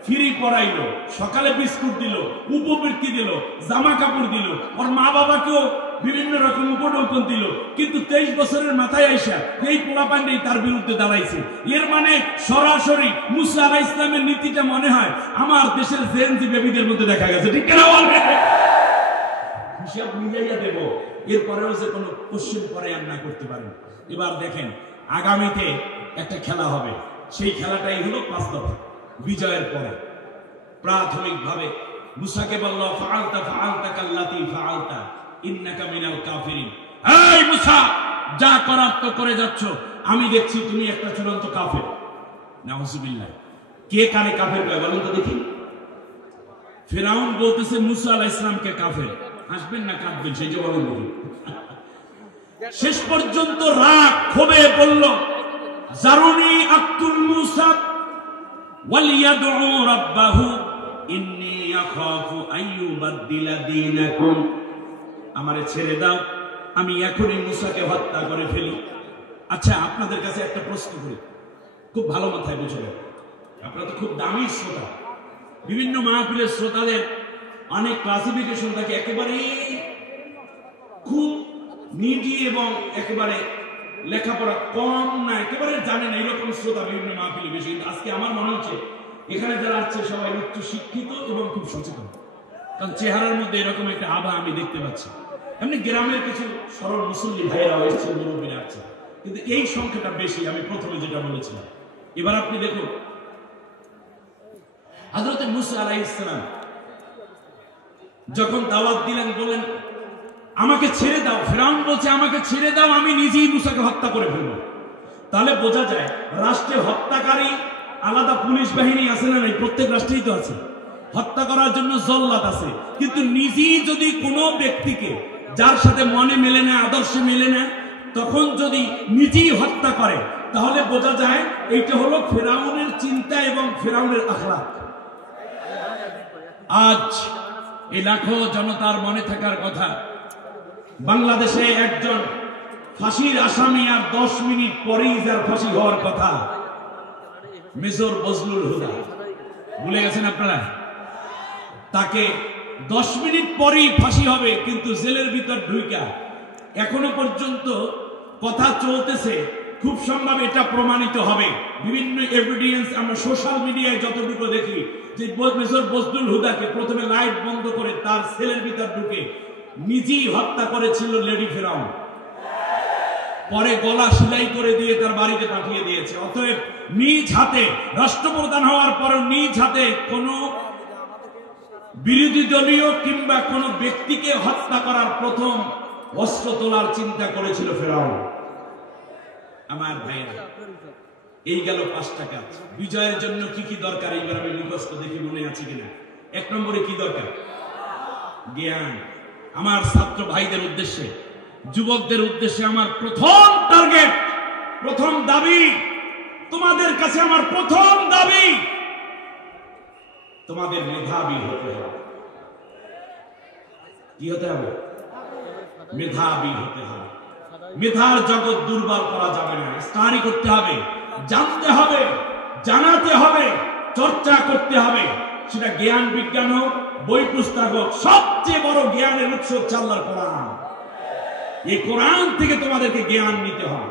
ফ্রি পড়াইলো, সকালে বিস্কুট দিল, উপবৃত্তি দিল, জামা কাপড় দিল, ওর মা বাবাকেও বিভিন্ন রকম উপঢৌকন দিল। কিন্তু 23 বছরের মাথায় আইসা এই পোলাপান্ডেই তার বিরুদ্ধে দাঁড়াইছে। এর মানে সরাসরি মুসা আলাইহিস সালামের নীতিটা মনে হয় আমার দেশের জেনজি বেবিদের মধ্যে দেখা গেছে, ঠিক না? বলবে হিসাব মিলাইয়া দেব, এরপরেও যে কোনো কোশ্চেন পরে আর না করতে পারেন। এবার দেখেন আগামীতে একটা খেলা হবে, সেই খেলাটাই হলো 5 দফা বিজয়ের পরে। প্রাথমিকভাবে মুসাকে বলল, ফাআলতা ফাআলতা কাল্লাতী ফাআলতা ইন্নাকা মিনাল কাফিরিন। এই মুসা, যা করার তো করে যাচ্ছ, আমি দেখছি তুমি একটা চূড়ান্ত কাফের। নাউজুবিল্লাহ। কে কারে কাফের কয় বলেন তো দেখি? ফিরাউন বলতেছে মুসা আলাইহিস সালামকে কাফের। হাসবেন না কাঁদবেন সেই যে বলেন দেখি। শেষ পর্যন্ত রাগ ক্ষোভে বলল, জারুনি আক্তুল মুসা ওয়ালিয়াদউ রাব্বাহু ইন্নী আখাফু আইয়ুবাদদিলা দীনাকুম। আমারে ছেড়ে দাও, আমি এখনই মুসাকে হত্যা করে ফেলি। আচ্ছা আপনাদের কাছে একটা প্রশ্ন করি, খুব ভালো মাথায় বুঝবেন, আপনারা তো খুব দামি শ্রোতা, বিভিন্ন মাহফিলের শ্রোতাদের অনেক ক্লাসিফিকেশন থাকে, একেবারে খুব নিডি এবং একেবারে লেখাপড়া কম না একেবারে জানে না, এরকম শ্রোতা বিভিন্ন মাহফিলে বেশি। আজকে আমার মনে হচ্ছে এখানে যারা আছে সবাই উচ্চ শিক্ষিত এবং খুব সচেতন, কারণ চেহারার মধ্যে এরকম একটা আভা আমি দেখতে পাচ্ছি। এমনি গ্রামের কিছু সরল মুসল্লি ভাইয়েরা এসেছে, মুরব্বীরা আছে, কিন্তু এই সংখ্যাটা বেশি। আমি প্রথমে যেটা বলেছিলাম, এবার আপনি দেখুন হযরত মুসা আলাইহিস সালাম যখন দাওয়াত দিলেন, বলেন আমাকে ছেড়ে দাও। ফেরাউন বলছে আমাকে ছেড়ে দাও, আমি নিজেই মুসাকে হত্যা করে ফেলবো। তাহলে বোঝা যায় রাষ্ট্রে হত্যাকারী আলাদা পুলিশ বাহিনী আছে না? প্রত্যেক রাষ্ট্রেই তো আছে, হত্যা করার জন্য জল্লাদ আছে। কিন্তু নিজেই যদি কোনো ব্যক্তিকে যার সাথে মনে মেলে না, আদর্শে মেলে না, তখন যদি নিজেই হত্যা করে, তাহলে বোঝা যায় এইটা হলো ফেরাউনের চিন্তা এবং ফেরাউনের আখলাক। আজ এই লাখো জনতার মনে থাকার কথা, বাংলাদেশে একজন ফাঁসির আসামি আর 10 মিনিট পরেই যার ফাঁসি হওয়ার কথা, মেজর বজলুল হুদা। ভুলে গেছেন আপনারা? তাকে 10 মিনিট পরেই ফাঁসি হবে, কিন্তু জেলের ভিতর ঢুইকা এখনো পর্যন্ত কথা চলতেছে। খুব সম্ভব এটা প্রমাণিত হবে, বিভিন্ন এভিডেন্স আমরা সোশ্যাল মিডিয়ায় যতটুকু দেখি, যে মেজর বজলুল হুদাকে প্রথমে লাইট বন্ধ করে তার সেলের ভিতর ঢুকে নিজেই হত্যা করেছিল লেডি ফেরাউন, পরে গলা সেলাই করে দিয়ে তার বাড়িতে পাঠিয়ে দিয়েছে। অতএব নিজ হাতে রাষ্ট্রপ্রধান হওয়ার পরও নিজ হাতে কোন বিরোধী দলীয় কিংবা কোন ব্যক্তিকে হত্যা করার প্রথম অস্ত্র তোলার চিন্তা করেছিল ফেরাউন। আমার ভাইয়েরা, এই গেল 5টা কাজ। বিজয়ের জন্য কি কি দরকার এইবার আমি মুখস্থ দেখি মনে আছে কিনা। 1 নম্বরে কি দরকার? জ্ঞান। আমার ছাত্র ভাইদের উদ্দেশ্যে, যুবকদের উদ্দেশ্যে আমার প্রথম টার্গেট, প্রথম দাবি, তোমাদের কাছে আমার প্রথম দাবি, তোমাদের মেধাবী হতে হবে। কি হতে হবে? মেধাবী হতে হবে। মেধার জগৎ দুর্বল করা যাবে না, স্টাডি করতে হবে, জানতে হবে, জানাতে হবে, চর্চা করতে হবে। সেটা জ্ঞান বিজ্ঞান হোক, বই পুস্তক হোক, সবচেয়ে বড় জ্ঞানের উৎস হচ্ছে আল্লাহর কোরআন। এই কোরআন থেকে তোমাদেরকে জ্ঞান নিতে হবে।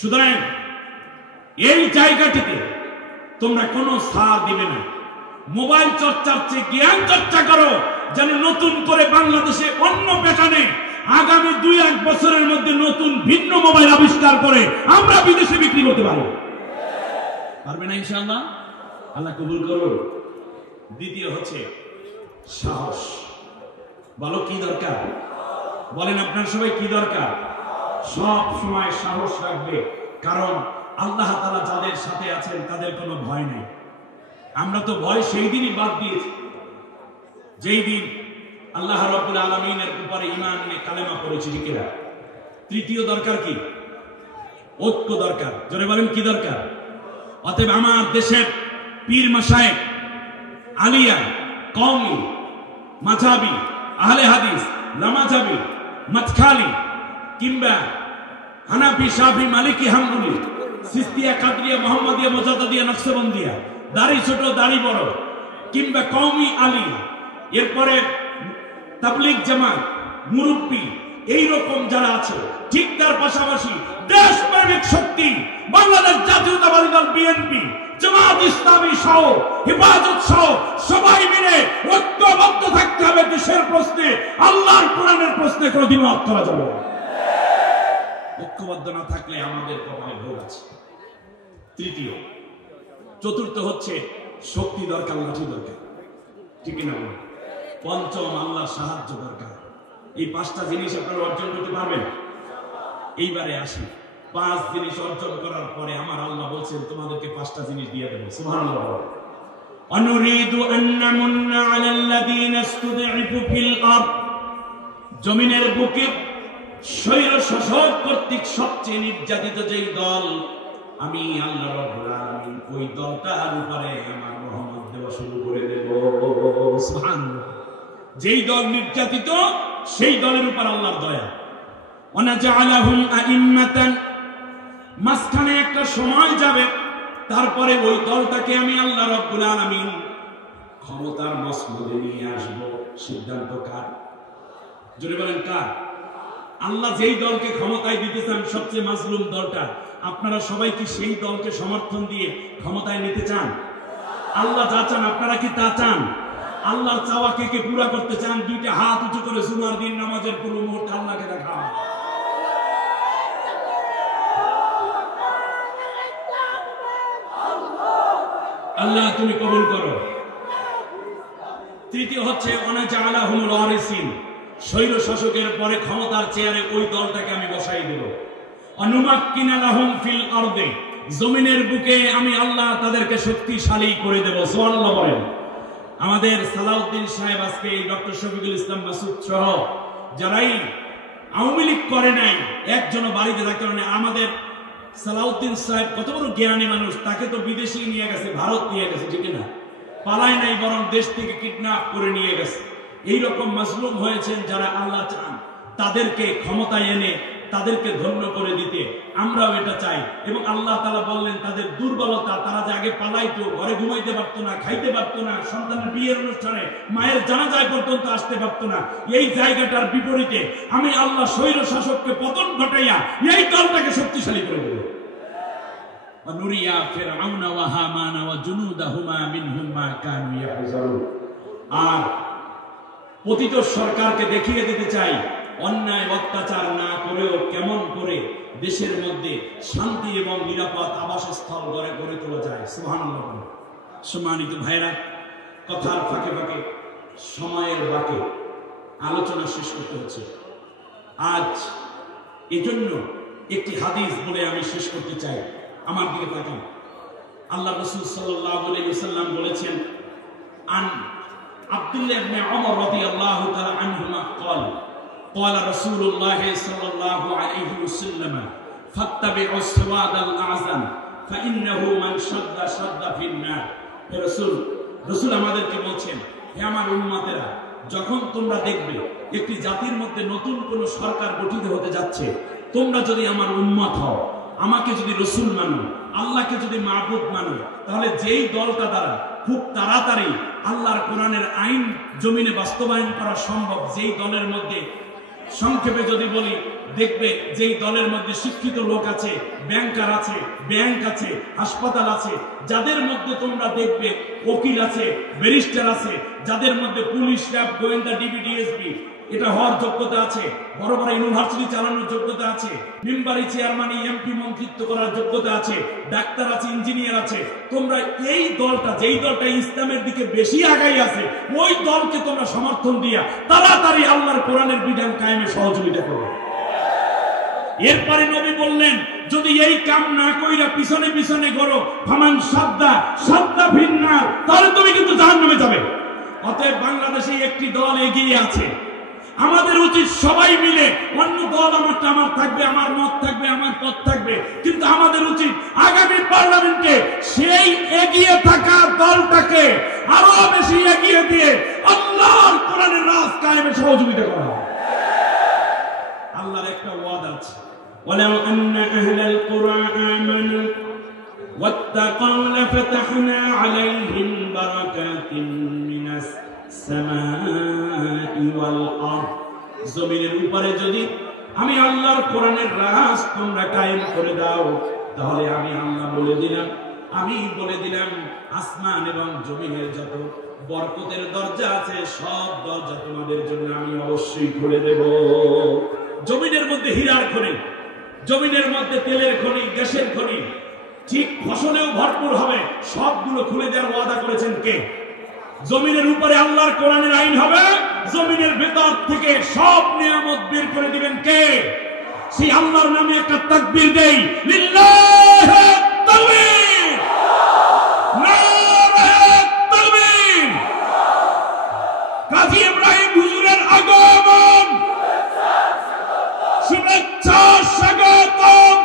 সুতরাং এই জায়গাটিতে তোমরা কোনো ছাড় দিবে না। মোবাইল চর্চার চেয়ে জ্ঞান চর্চা করো, যেন নতুন করে বাংলাদেশে অন্য প্যাটার্নে আগামী 2-1 বছরের মধ্যে নতুন ভিন্ন মোবাইল আবিষ্কার করে আমরা বিদেশে বিক্রি করতে পারবো। পারবে না ইনশাআল্লাহ? আল্লাহ কবুল করুন। দ্বিতীয় হচ্ছে সাহস। বলো কি দরকার? বলেন আপনার সবাই কি দরকার? সব সময় সাহস রাখবে, কারণ আল্লাহ তাআলা যাদের সাথে আছেন তাদের কোনো ভয় নেই। আমরা তো ভয় সেই দিনই বাদ দিয়েছি যেই দিন আল্লাহ রাব্বুল আলামিনের উপরে ঈমান নিয়ে কালেমা পড়েছি। ঠিকরা। তৃতীয় দরকার কি? ঐক্য দরকার। জোরে বলেন কি দরকার? অতএব আমার দেশের পীর মাশায়েখ, আলিয়া, কওমি, মাযহাবি, আহলে হাদিস, লামাযাবি, মাতখালি কিংবা হানাফি, শাফি, মালিকি, হাম্বলি, সিস্তিয়া, কাদরিয়া, মুহাম্মাদিয়া, মুজাদ্দিদিয়া, নকশবন্দিয়া, দাড়ি ছোট দাড়ি বড় কিংবা কওমি আলী, এরপরে তাবলীগ জামাত, মুরব্বি, এইরকম যারা আছে, ঠিক তার পাশাপাশি দেশপ্রেমিক শক্তি বাংলাদেশ জাতীয়তাবাদী দল বিএনপি, জামাত ইসলামী সহ, হেফাজত সহ সবাই মিলে ঐক্যবদ্ধ থাকতে হবে। দেশের প্রশ্নে, আল্লাহর কোরআনের প্রশ্নে কোনো দ্বিমত করা যাবে না। ঐক্যবদ্ধ না থাকলে আমাদের কপালে ভোগ আছে। তৃতীয়। চতুর্থ হচ্ছে শক্তি দরকার, লাঠি দরকার। ঠিক না? পঞ্চম, আল্লাহর সাহায্য দরকার। এই 5টা জিনিস আপনারা অর্জন করতে পারবেন। এইবারে আসি, 5 জিনিস অর্জন করার পরে আমার আল্লাহ বলছেন তোমাদেরকে 5টা জিনিস দিয়ে দেব। সুবহানাল্লাহ। অনুরিদু আন নামুন্না আলাল্লাযীনা ইসতুদঈফু ফিল আরদ। জমিনের বুকে স্বৈর শাসক কর্তৃক সবচেয়ে নির্যাতিত যেই দল, আমি আল্লাহ রাব্বুল আলামিন ওই দলটার উপরে আমার রহমত দেওয়া শুরু করে দেব। সুবহানাল্লাহ। যেই দল নির্যাতিত সেই দলের উপর আল্লাহর দয়া। ওয়ানাজআলাহুম আইম্মাতান, মাঝখানে একটা সময় যাবে, তারপরে ওই দলটাকে আমি আল্লাহ রাব্বুল আলামিন ক্ষমতার মসনদে নিয়ে আসব। সিদ্ধান্ত কার? জোরে বলেন কার? আল্লাহ যেই দলকে ক্ষমতায় দিতে চান, সবচেয়ে মাজলুম দলটা, আপনারা সবাই কি সেই দলকে সমর্থন দিয়ে ক্ষমতায় নিতে চান? আল্লাহ যা চান আপনারা কি তা চান? আল্লাহর চাওয়া কে কে পুরা করতে চান? দুইটা হাত উঁচু করে জুমার দিন নামাজের পুরো মুহূর্তে আল্লাহকে দেখা। আল্লাহ তুমি কবুল করো। তৃতীয় হচ্ছে অনাজালাহুমুল ওয়ারিসিন, স্বৈর শাসকের পরে ক্ষমতার চেয়ারে ওই দলটাকে আমি বসাই দেব। অনুমাক্কিনা লাহুম ফিল আরদে, জমিনের বুকে আমি আল্লাহ তাদেরকে শক্তিশালী করে দেব। সুবহানাল্লাহ বলেন। আমাদের সালাউদ্দিন সাহেব আজকে ডক্টর শফিকুল ইসলাম মাসুদ সহ যারাই আওয়ামী লীগ করে নাই, একজনও বাড়িতে থাকতে পারে না। আমাদের সালাউদ্দিন সাহেব কত বড় জ্ঞানী মানুষ, তাকে তো বিদেশি নিয়ে গেছে, ভারত নিয়ে গেছে, ঠিক না? পালায় নাই, বরং দেশ থেকে কিডন্যাপ করে নিয়ে গেছে। এইরকম মাজলুম হয়েছেন যারা আল্লাহ চান তাদেরকে ক্ষমতায় এনে তাদেরকে ধন্য করে দিতে, আমরাও এটা চাই। এবং আল্লাহ তাআলা বললেন তাদের দুর্বলতা, তারা যে আগে পালাইতো, ঘরে ঘুমাইতে পারতো না, খাইতে পারতো না, সন্তানের বিয়ের অনুষ্ঠানে মায়ের জানাজায় পর্যন্ত আসতে পারতো না, এই জায়গাটার বিপরীতে আমি আল্লাহ স্বৈর শাসককে পতন ঘটাইয়া এই দলটাকে শক্তিশালী করে দেব। নুরিয়া ফিরআউনা ওয়া হামানা ওয়া জুনুদাহুমা মিনহুম মা কানু ইয়াহজারুন। আর পতিত সরকারকে দেখিয়ে দিতে চাই অন্যায় অত্যাচার না করেও কেমন করে দেশের মধ্যে শান্তি এবং নিরাপদ আবাসস্থল গড়ে তোলা যায়। সুবহানাল্লাহ। সম্মানিত ভাইরা, কথার ফাঁকে ফাঁকে সময়ের বাঁকে আলোচনা শেষ করতে হচ্ছে। আজ এজন্য একটি হাদিস বলে আমি শেষ করতে চাই। আমার দিকে তাকান। আল্লাহ রাসূল সাল্লাল্লাহু আলাইহি ওয়াসাল্লাম বলেছেন, আন আব্দুল্লাহ ইবনে ওমর রাদিয়াল্লাহু তাআলা আনহুমা قال قال رسول الله صلى الله عليه وسلم فاتبعوا السواد الاعظم فانه من شد شد في النار। রাসূল আমাদেরকে বলছেন, হে আমার উম্মতেরা, যখন তোমরা দেখবে একটি জাতির মধ্যে নতুন কোন সরকার গঠিত হতে যাচ্ছে, তোমরা যদি আমার উম্মত হও, আমাকে যদি রাসূল মানো, আল্লাহকে যদি মাবুদ মানো, তাহলে যেই দলটা দ্বারা খুব তাড়াতাড়ি আল্লাহর কোরআনের আইন জমিনে বাস্তবায়ন করা সম্ভব, যেই দলের মধ্যে, সংক্ষেপে যদি বলি, দেখবে যেই দলের মধ্যে শিক্ষিত লোক আছে, ব্যাংকার আছে, ব্যাংক আছে, হাসপাতাল আছে, যাদের মধ্যে তোমরা দেখবে উকিল আছে, ব্যারিস্টার আছে, যাদের মধ্যে পুলিশ, র্যাব, গোয়েন্দা, ডিবি, ডিএসপি এটা হওয়ার যোগ্যতা আছে, বড় বড় ইউনিভার্সিটি চালানোর যোগ্যতা আছে, মেম্বারি, চেয়ারম্যান, এমপি মন্ত্রিত্ব করার যোগ্যতা আছে, ডাক্তার আছে, ইঞ্জিনিয়ার আছে, তোমরা এই দলটা, যেই দলটা ইসলামের দিকে বেশি আগাই আছে, ওই দলকে তোমরা সমর্থন দিয়া তাড়াতাড়ি আল্লাহর কোরআনের বিধান কায়েমে সহযোগিতা করো। এরপরে নবী বললেন, যদি এই কাম না কইরা পিছনে পিছনে করো, ফামান সাদ্দা সাদ্দা ফিন্নার, তাহলে তুমি কিন্তু জাহান্নামে যাবে। অতএব বাংলাদেশে একটি দল এগিয়ে আছে, আমাদের উচিত সবাই মিলে, অন্য দল আমারটা আমার থাকবে, আমার মত থাকবে, আমার পথ থাকবে, কিন্তু আমাদের উচিত আগামী পার্লামেন্টে সেই এগিয়ে থাকা দলটাকে আরো বেশি এগিয়ে দিয়ে আল্লাহর কোরআনের রাজ কায়েমে সহযোগিতা করা। আল্লাহর একটা ওয়াদা আছে, ওয়ালাউ আন্না আহলাল কুরআন আমানু ওয়াত্তাকাউ লাফাতাহনা আলাইহিম বারাকাতিন মিনাস সামাই ওয়াল আরদ। জমিনের উপরে যদি আমি আল্লাহর কোরআনের রাজ তোমরা কায়েম করে দাও, তাহলে আমি আল্লাহ বলে দিলাম আসমান এবং জমিনের যত বরকতের দরজা আছে, সব দরজা তোমাদের জন্য আমি অবশ্যই খুলে দেব। জমিনের মধ্যে হীরার খনি, জমিনের মধ্যে তেলের খনি, গ্যাসের খনি, ঠিক ফসলেও ভরপুর হবে, সবগুলো খুলে দেওয়ার ওয়াদা করেছেন কে? জমিনের উপরে আল্লাহর কোরআনের আইন হবে, জমিনের ভেতর থেকে সব নিয়ামত বের করে দিবেন কে? সেই আল্লাহর নামে একটা তাকবীর দেই, লিল্লাহি তাকবীর, নারায়ে তাকবীর। কাজী ইব্রাহিম হুজুরের আগমন, শুভেচ্ছা স্বাগতম,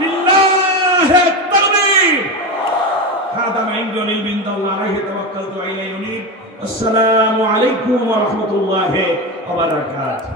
লিল্লাহি তাকবীর। هذا ما عندي من الله عليه توكلت وإليه أنيب. السلام عليكم ورحمة الله وبركاته.